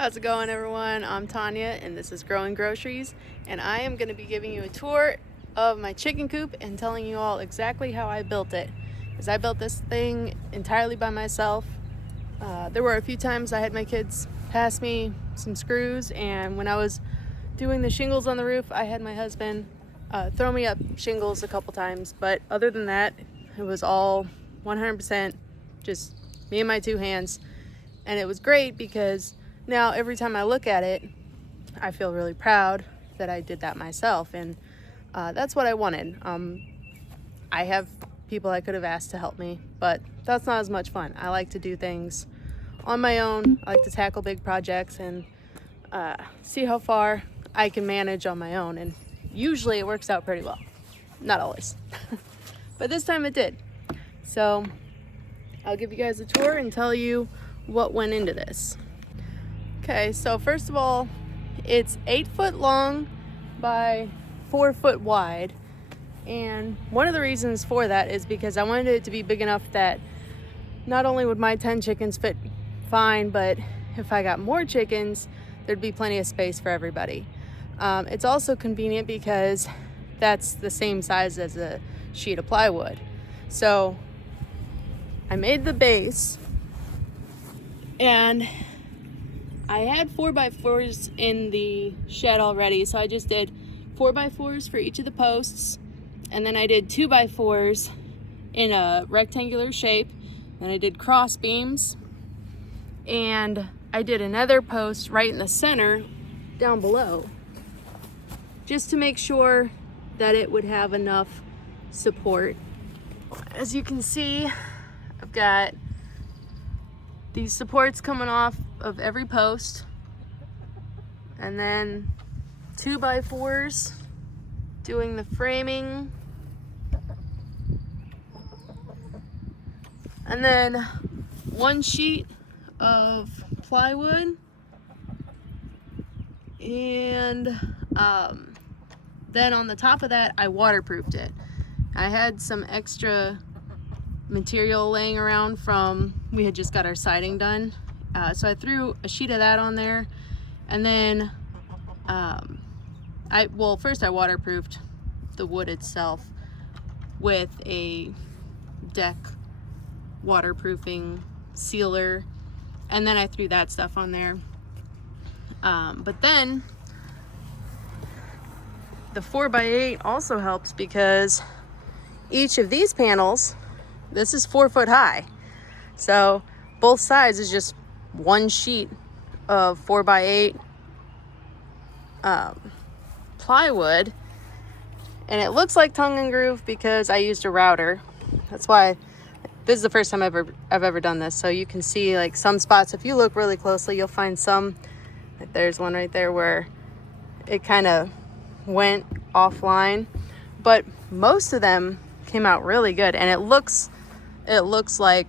How's it going, everyone? I'm Tanya and this is Growing Groceries, and I am going to be giving you a tour of my chicken coop and telling you all exactly how I built it, because I built this thing entirely by myself. There were a few times I had my kids pass me some screws, and when I was doing the shingles on the roof, I had my husband throw me up shingles a couple times, but other than that, it was all 100% just me and my two hands. And it was great because now every time I look at it, I feel really proud that I did that myself, and that's what I wanted. I have people I could have asked to help me, but that's not as much fun. I like to do things on my own. I like to tackle big projects and see how far I can manage on my own, and usually it works out pretty well. Not always, but this time it did. So I'll give you guys a tour and tell you what went into this. Okay, so first of all, it's 8 foot long by 4 foot wide, and one of the reasons for that is because I wanted it to be big enough that not only would my 10 chickens fit fine, but if I got more chickens, there'd be plenty of space for everybody. It's also convenient because that's the same size as a sheet of plywood. So I made the base, and I had 4x4s in the shed already, so I just did 4x4s for each of the posts, and then I did 2x4s in a rectangular shape, then I did cross beams, and I did another post right in the center down below, just to make sure that it would have enough support. As you can see, I've got these supports coming off of every post, and then 2x4s doing the framing, and then one sheet of plywood, and then on the top of that I waterproofed it. I had some extra material laying around from, we had just got our siding done, so I threw a sheet of that on there, and then first I waterproofed the wood itself with a deck waterproofing sealer, and then I threw that stuff on there. But then the 4x8 also helps because each of these panels, this is 4 foot high, so both sides is just one sheet of 4x8 plywood, and it looks like tongue and groove because I used a router. That's why this is the first time I've ever done this. So you can see like some spots, if you look really closely, you'll find some, like there's one right there where it kind of went offline, but most of them came out really good, and it looks like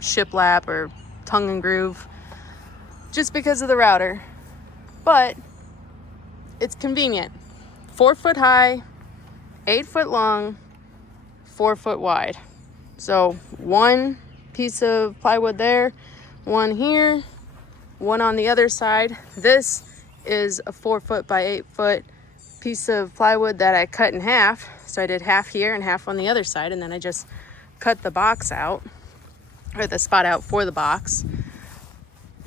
shiplap or tongue and groove just because of the router, but it's convenient. 4 foot high, 8 foot long, 4 foot wide. So one piece of plywood there, one here, one on the other side. This is a 4 foot by 8 foot piece of plywood that I cut in half. So I did half here and half on the other side, and then I just cut the box out, or the spot out for the box.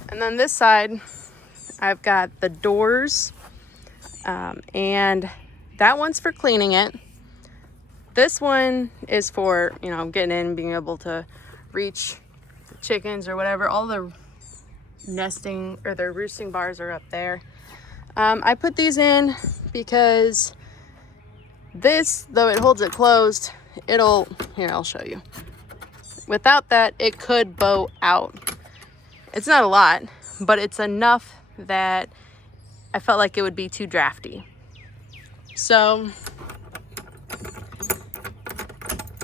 And then this side, I've got the doors, and that one's for cleaning it. This one is for, getting in, being able to reach the chickens or whatever. All the nesting or their roosting bars are up there. I put these in because this, though it holds it closed, I'll show you. Without that, it could bow out. It's not a lot, but it's enough that I felt like it would be too drafty. So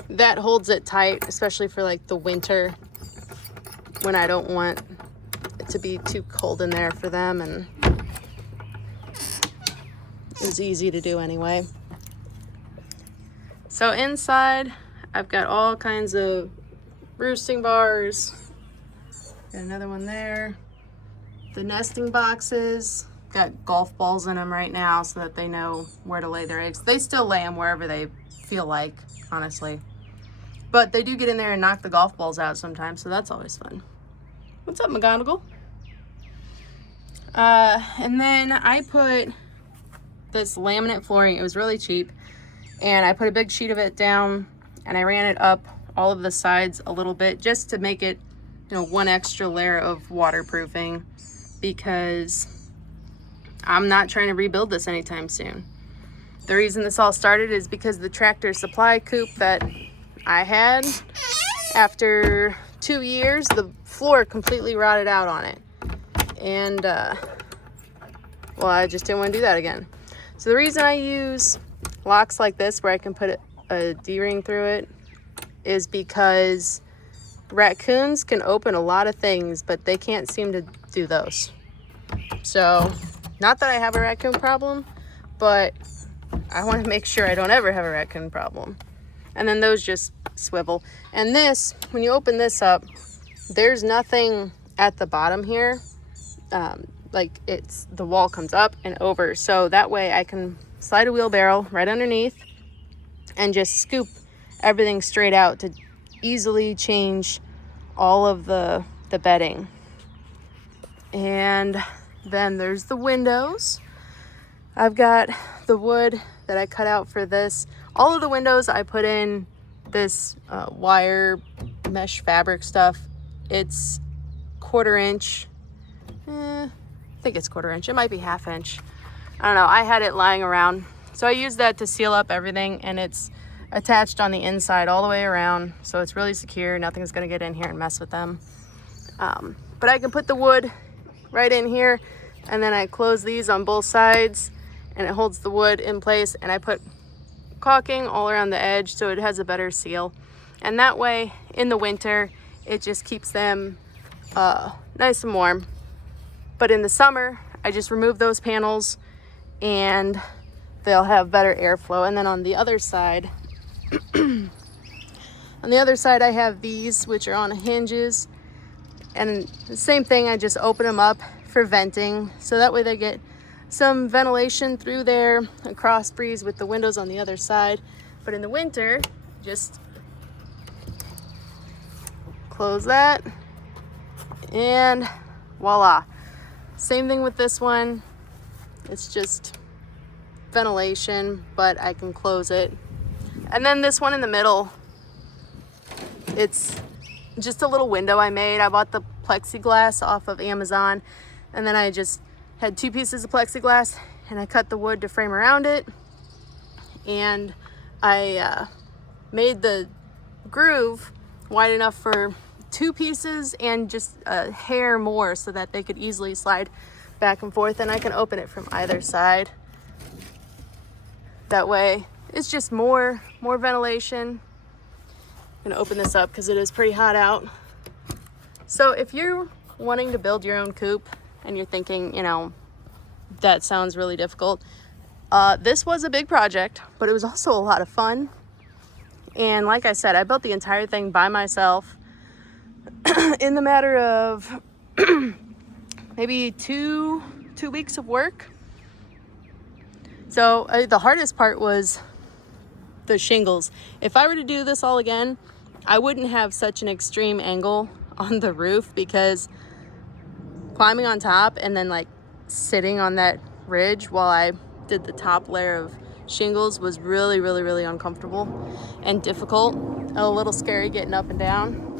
that holds it tight, especially for like the winter when I don't want it to be too cold in there for them, and it's easy to do anyway. So inside, I've got all kinds of roosting bars. Got another one there. The nesting boxes got golf balls in them right now so that they know where to lay their eggs. They still lay them wherever they feel like, honestly. But they do get in there and knock the golf balls out sometimes, so that's always fun. What's up, McGonagall? And then I put this laminate flooring. It was really cheap. And I put a big sheet of it down and I ran it up all of the sides a little bit just to make it, you know, one extra layer of waterproofing, because I'm not trying to rebuild this anytime soon. The reason this all started is because the Tractor Supply coop that I had, after 2 years, the floor completely rotted out on it. And, well, I just didn't want to do that again. So the reason I use locks like this where I can put a D-ring through it is because raccoons can open a lot of things, but they can't seem to do those. So, not that I have a raccoon problem, but I want to make sure I don't ever have a raccoon problem. And then those just swivel. And this, when you open this up, there's nothing at the bottom here. Like the wall comes up and over. So that way I can slide a wheelbarrow right underneath and just scoop everything straight out to easily change all of the bedding. And then there's the windows. I've got the wood that I cut out for this. All of the windows I put in this wire mesh fabric stuff. It's 1/4 inch. I think it's 1/4 inch. It might be 1/2 inch. I don't know. I had it lying around. So I used that to seal up everything, and it's attached on the inside all the way around. So it's really secure. Nothing's going to get in here and mess with them. But I can put the wood right in here, and then I close these on both sides, and it holds the wood in place, and I put caulking all around the edge so it has a better seal. And that way, in the winter, it just keeps them nice and warm. But in the summer, I just remove those panels and they'll have better airflow. And then on the other side, I have these, which are on hinges. And the same thing, I just open them up for venting. So that way they get some ventilation through there, a cross breeze with the windows on the other side. But in the winter, just close that and voila. Same thing with this one. It's just ventilation, but I can close it. And then this one in the middle, it's just a little window I made. I bought the plexiglass off of Amazon, and then I just had 2 pieces of plexiglass and I cut the wood to frame around it, and I made the groove wide enough for 2 pieces and just a hair more so that they could easily slide back and forth, and I can open it from either side. That way it's just more ventilation. I'm gonna open this up because it is pretty hot out. So if you're wanting to build your own coop and you're thinking, you know, that sounds really difficult, this was a big project, but it was also a lot of fun. And like I said, I built the entire thing by myself in the matter of maybe two weeks of work. So the hardest part was the shingles. If I were to do this all again, I wouldn't have such an extreme angle on the roof, because climbing on top and then like sitting on that ridge while I did the top layer of shingles was really, really, really uncomfortable and difficult. A little scary getting up and down.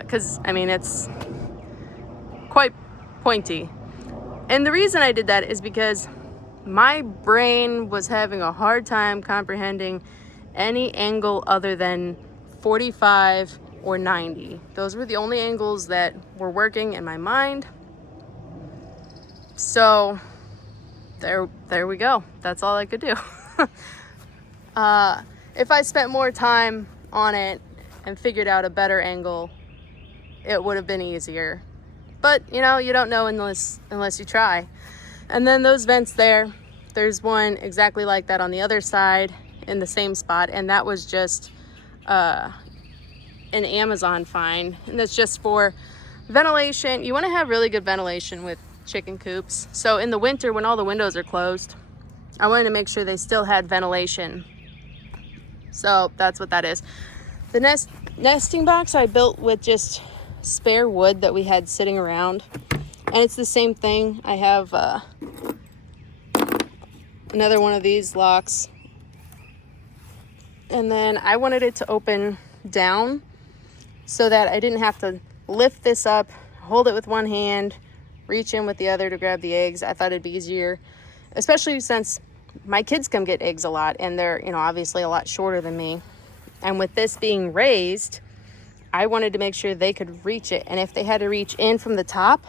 Because, I mean, it's quite pointy. And the reason I did that is because my brain was having a hard time comprehending any angle other than 45 or 90. Those were the only angles that were working in my mind. So there we go. That's all I could do. If I spent more time on it and figured out a better angle, it would have been easier. But, you know, you don't know unless you try. And then those vents there's one exactly like that on the other side in the same spot, and that was just an Amazon find. And that's just for Ventilation, you want to have really good ventilation with chicken coops. So in the winter when all the windows are closed, I wanted to make sure they still had ventilation. So that's what that is. The nesting box I built with just spare wood that we had sitting around. And it's the same thing. I have another one of these locks. And then I wanted it to open down so that I didn't have to lift this up, hold it with one hand, reach in with the other to grab the eggs. I thought it'd be easier, especially since my kids come get eggs a lot and they're, you know, obviously a lot shorter than me. And with this being raised, I wanted to make sure they could reach it. And if they had to reach in from the top,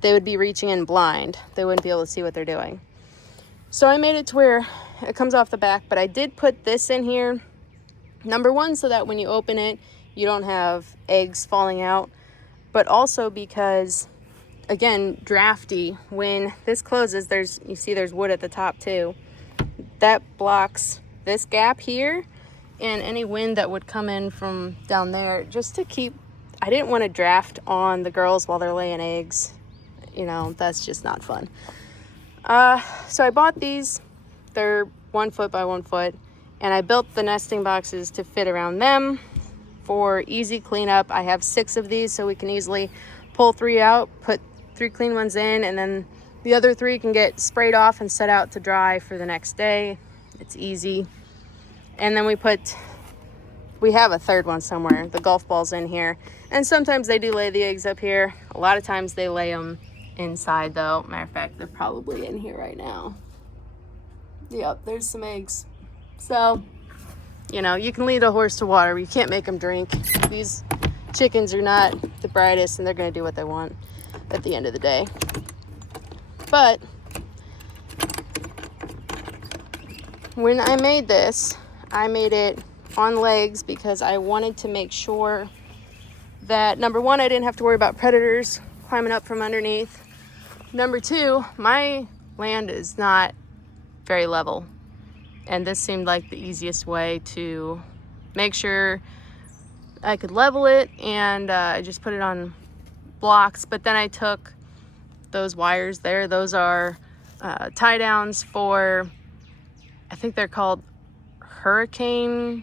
they would be reaching in blind. They wouldn't be able to see what they're doing. So I made it to where it comes off the back, but I did put this in here. Number one, so that when you open it, you don't have eggs falling out, but also because, again, drafty. When this closes, you see there's wood at the top too. That blocks this gap here and any wind that would come in from down there, just to keep, I didn't want to draft on the girls while they're laying eggs. You know, that's just not fun. So I bought these. They're 1 foot by 1 foot. And I built the nesting boxes to fit around them for easy cleanup. I have 6 of these, so we can easily pull 3 out, put 3 clean ones in, and then the other 3 can get sprayed off and set out to dry for the next day. It's easy. And then we have a 3rd one somewhere. The golf ball's in here. And sometimes they do lay the eggs up here. A lot of times they lay them inside though. Matter of fact, they're probably in here right now. Yep, there's some eggs. So, you know, you can lead a horse to water, but you can't make them drink. These chickens are not the brightest, and they're going to do what they want at the end of the day. But when I made this, I made it on legs because I wanted to make sure that, number one, I didn't have to worry about predators climbing up from underneath. Number 2, my land is not very level. And this seemed like the easiest way to make sure I could level it, and I just put it on blocks. But then I took those wires there. Those are tie downs for, I think they're called hurricane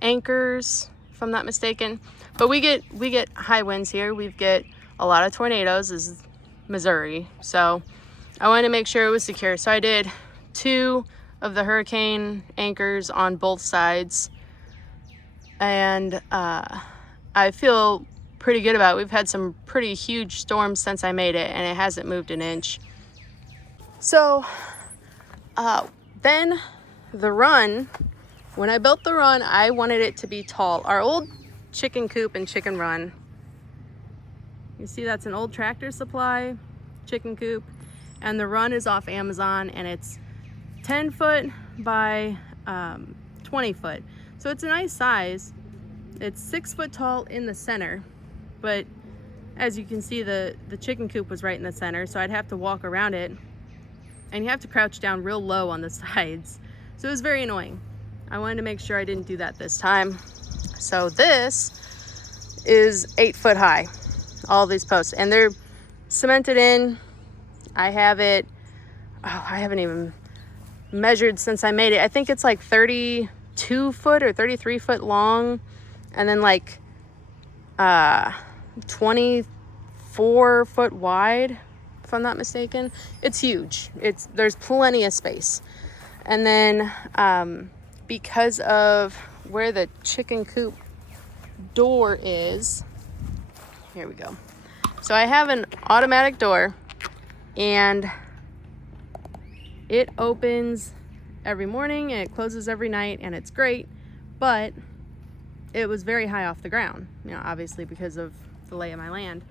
anchors, if I'm not mistaken. But we get high winds here. We get a lot of tornadoes. This is Missouri. So I wanted to make sure it was secure. So I did 2 of the hurricane anchors on both sides, and I feel pretty good about it. We've had some pretty huge storms since I made it, and it hasn't moved an inch. So then the run, when I built the run, I wanted it to be tall. Our old chicken coop and chicken run, you see that's an old Tractor Supply chicken coop, and the run is off Amazon, and it's 10 foot by 20 foot. So it's a nice size. It's 6 foot tall in the center, but as you can see, the chicken coop was right in the center, so I'd have to walk around it, and you have to crouch down real low on the sides. So it was very annoying. I wanted to make sure I didn't do that this time. So this is 8 foot high, all these posts, and they're cemented in. I have it, I haven't even measured since I made it. I think it's like 32 foot or 33 foot long, and then like 24 foot wide, if I'm not mistaken. It's huge. There's plenty of space. And then because of where the chicken coop door is, here we go. So I have an automatic door, and it opens every morning and it closes every night, and it's great, but it was very high off the ground, you know, obviously because of the lay of my land.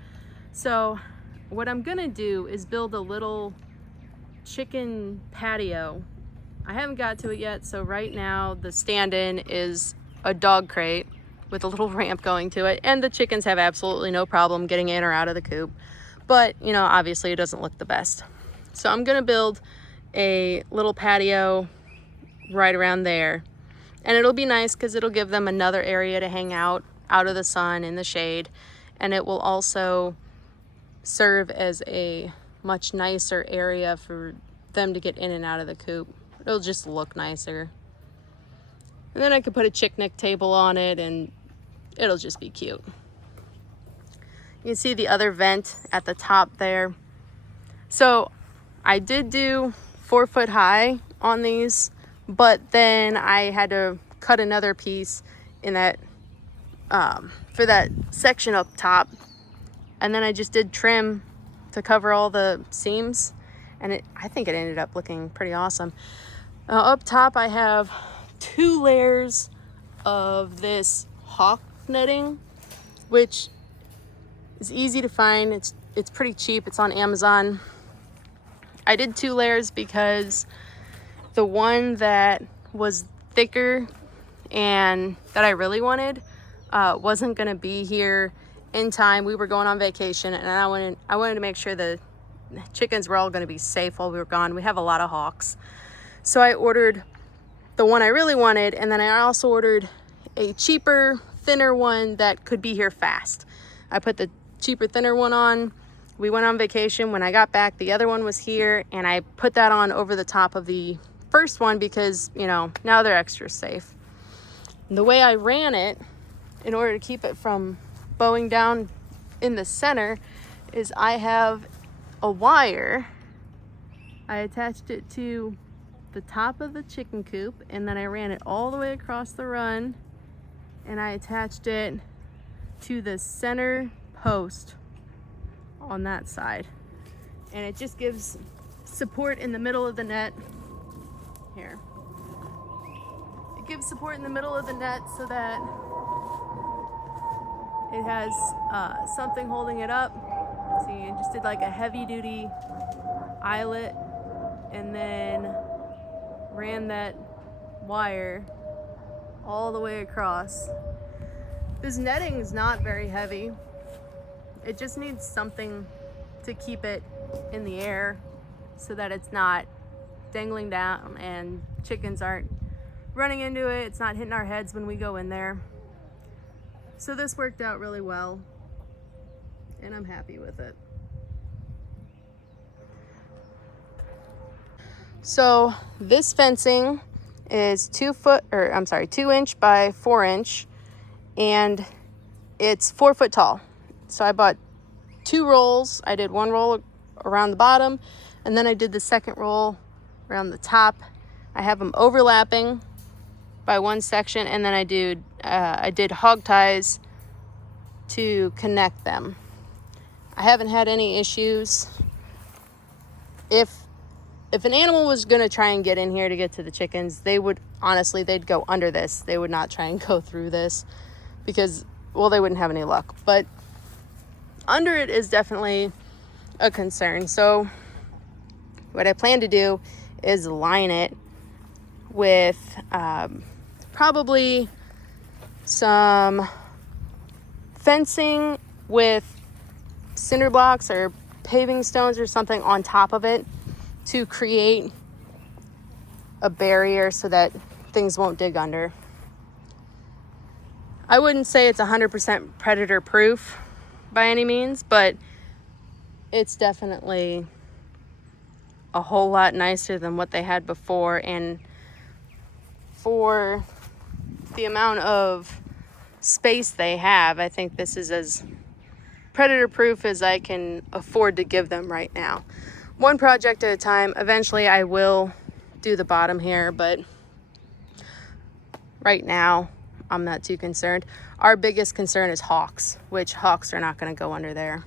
So what I'm gonna do is build a little chicken patio. I haven't got to it yet, so right now the stand-in is a dog crate with a little ramp going to it, and the chickens have absolutely no problem getting in or out of the coop. But, you know, obviously it doesn't look the best. So I'm gonna build a little patio right around there, and it'll be nice because it'll give them another area to hang out of the sun in the shade. and it will also serve as a much nicer area for them to get in and out of the coop. It'll just look nicer. And then I could put a picnic table on it and it'll just be cute. You can see the other vent at the top there. So I did do 4 foot high on these, but then I had to cut another piece in that for that section up top, and then I just did trim to cover all the seams, and I think it ended up looking pretty awesome. Up top I have 2 layers of this hawk netting, which is easy to find. It's pretty cheap. It's on Amazon. I did 2 layers because the one that was thicker and that I really wanted wasn't gonna be here in time. We were going on vacation, and I wanted to make sure the chickens were all gonna be safe while we were gone. We have a lot of hawks. So I ordered the one I really wanted, and then I also ordered a cheaper, thinner one that could be here fast. I put the cheaper, thinner one on. We went on vacation. When I got back, the other one was here, and I put that on over the top of the first one because, you know, now they're extra safe. And the way I ran it, in order to keep it from bowing down in the center, is I have a wire. I attached it to the top of the chicken coop, and then I ran it all the way across the run, and I attached it to the center post on that side, and it just gives support in the middle of the net. Here, it gives support in the middle of the net so that it has something holding it up. See, I just did like a heavy duty eyelet and then ran that wire all the way across. This netting is not very heavy. It just needs something to keep it in the air so that it's not dangling down and chickens aren't running into it. It's not hitting our heads when we go in there. So this worked out really well, and I'm happy with it. So this fencing is 2 inch by 4 inch, and it's 4 foot tall. So I bought 2 rolls. I did 1 roll around the bottom, and then I did the second roll around the top. I have them overlapping by 1 section, and then I did hog ties to connect them. I haven't had any issues. If an animal was gonna try and get in here to get to the chickens, they'd go under this. They would not try and go through this because, well, they wouldn't have any luck. But under it is definitely a concern. So what I plan to do is line it with probably some fencing with cinder blocks or paving stones or something on top of it to create a barrier so that things won't dig under. I wouldn't say it's 100% predator proof by any means, but it's definitely a whole lot nicer than what they had before, and for the amount of space they have, I think this is as predator proof as I can afford to give them right now. One project at a time. Eventually I will do the bottom here, but right now I'm not too concerned. Our biggest concern is hawks, which hawks are not going to go under there.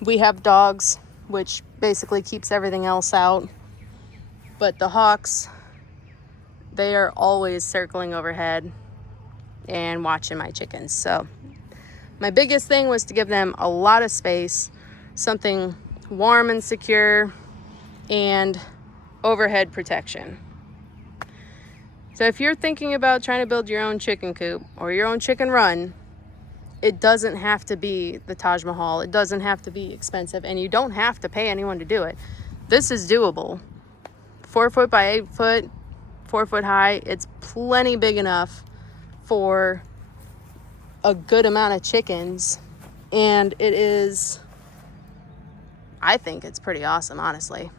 We have dogs, which basically keeps everything else out, but the hawks, they are always circling overhead and watching my chickens. So my biggest thing was to give them a lot of space, something warm and secure, and overhead protection. So if you're thinking about trying to build your own chicken coop or your own chicken run, it doesn't have to be the Taj Mahal. It doesn't have to be expensive, and you don't have to pay anyone to do it. This is doable. 4 foot by 8 foot, 4 foot high. It's plenty big enough for a good amount of chickens And it is, I think it's pretty awesome, honestly.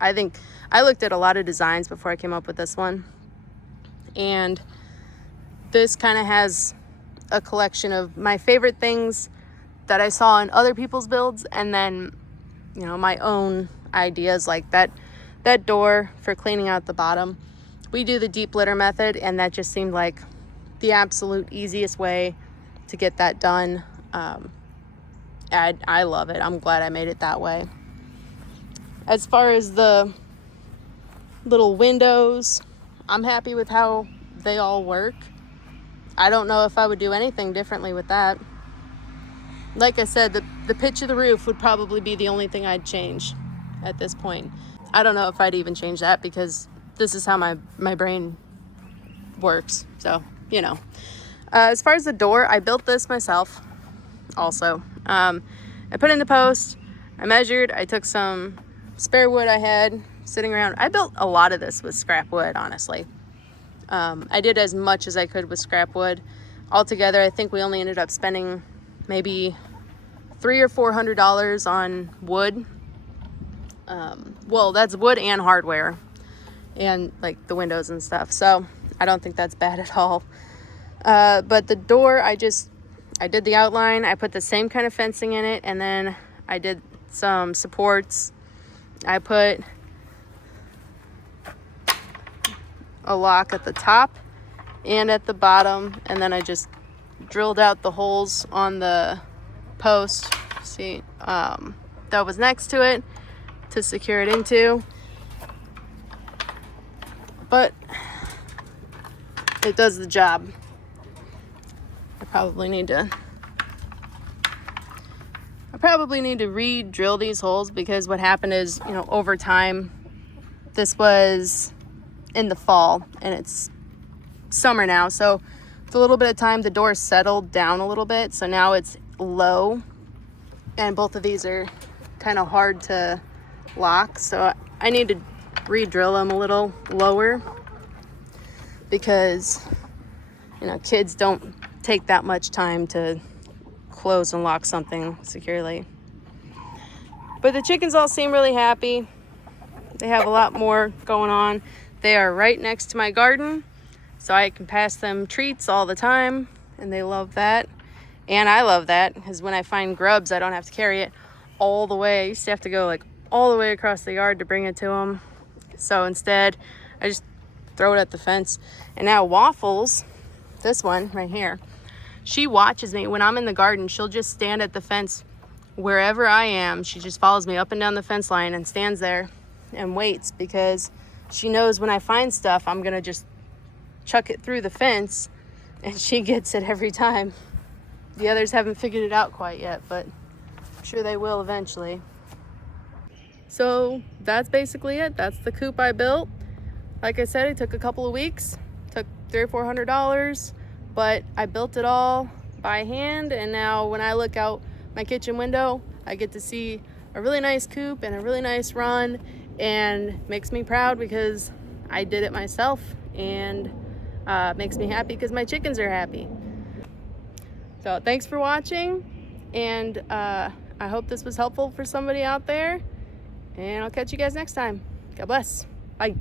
I think I looked at a lot of designs before I came up with this one, and this kind of has a collection of my favorite things that I saw in other people's builds, and then, you know, my own ideas, like that door for cleaning out the bottom. We do the deep litter method, and that just seemed like the absolute easiest way to get that done. I love it. I'm glad I made it that way. As far as the little windows, I'm happy with how they all work. I don't know if I would do anything differently with that. Like I said, the pitch of the roof would probably be the only thing I'd change at this point. I don't know if I'd even change that, because this is how my brain works. So, you know. As far as the door, I built this myself also. I put in the post, I measured, I took some spare wood I had sitting around. I built a lot of this with scrap wood, honestly. I did as much as I could with scrap wood. Altogether, I think we only ended up spending maybe $300 or $400 on wood. Well, that's wood and hardware, and like the windows and stuff. So I don't think that's bad at all. But the door, I did the outline. I put the same kind of fencing in it, and then I did some supports. I put a lock at the top and at the bottom, and then I just drilled out the holes on the post, see, that was next to it to secure it into. But it does the job. I probably need to re-drill these holes, because what happened is, you know, over time, this was in the fall and it's summer now, so with a little bit of time the door settled down a little bit, so now it's low, and both of these are kind of hard to lock, so I need to re-drill them a little lower, because, you know, kids don't take that much time to close and lock something securely. But the chickens all seem really happy. They have a lot more going on. They are right next to my garden, so I can pass them treats all the time, and they love that. And I love that, because when I find grubs, I don't have to carry it all the way. I used to have to go like all the way across the yard to bring it to them. So instead, I just throw it at the fence. And now Waffles, this one right here, she watches me when I'm in the garden. She'll just stand at the fence wherever I am. She just follows me up and down the fence line and stands there and waits, because she knows when I find stuff, I'm gonna just chuck it through the fence, and she gets it every time. The others haven't figured it out quite yet, but I'm sure they will eventually. So that's basically it. That's the coop I built. Like I said, it took a couple of weeks, took $300 or $400, but I built it all by hand, and now when I look out my kitchen window, I get to see a really nice coop and a really nice run, and makes me proud because I did it myself, and makes me happy because my chickens are happy. So thanks for watching, and I hope this was helpful for somebody out there, and I'll catch you guys next time. God bless. Bye.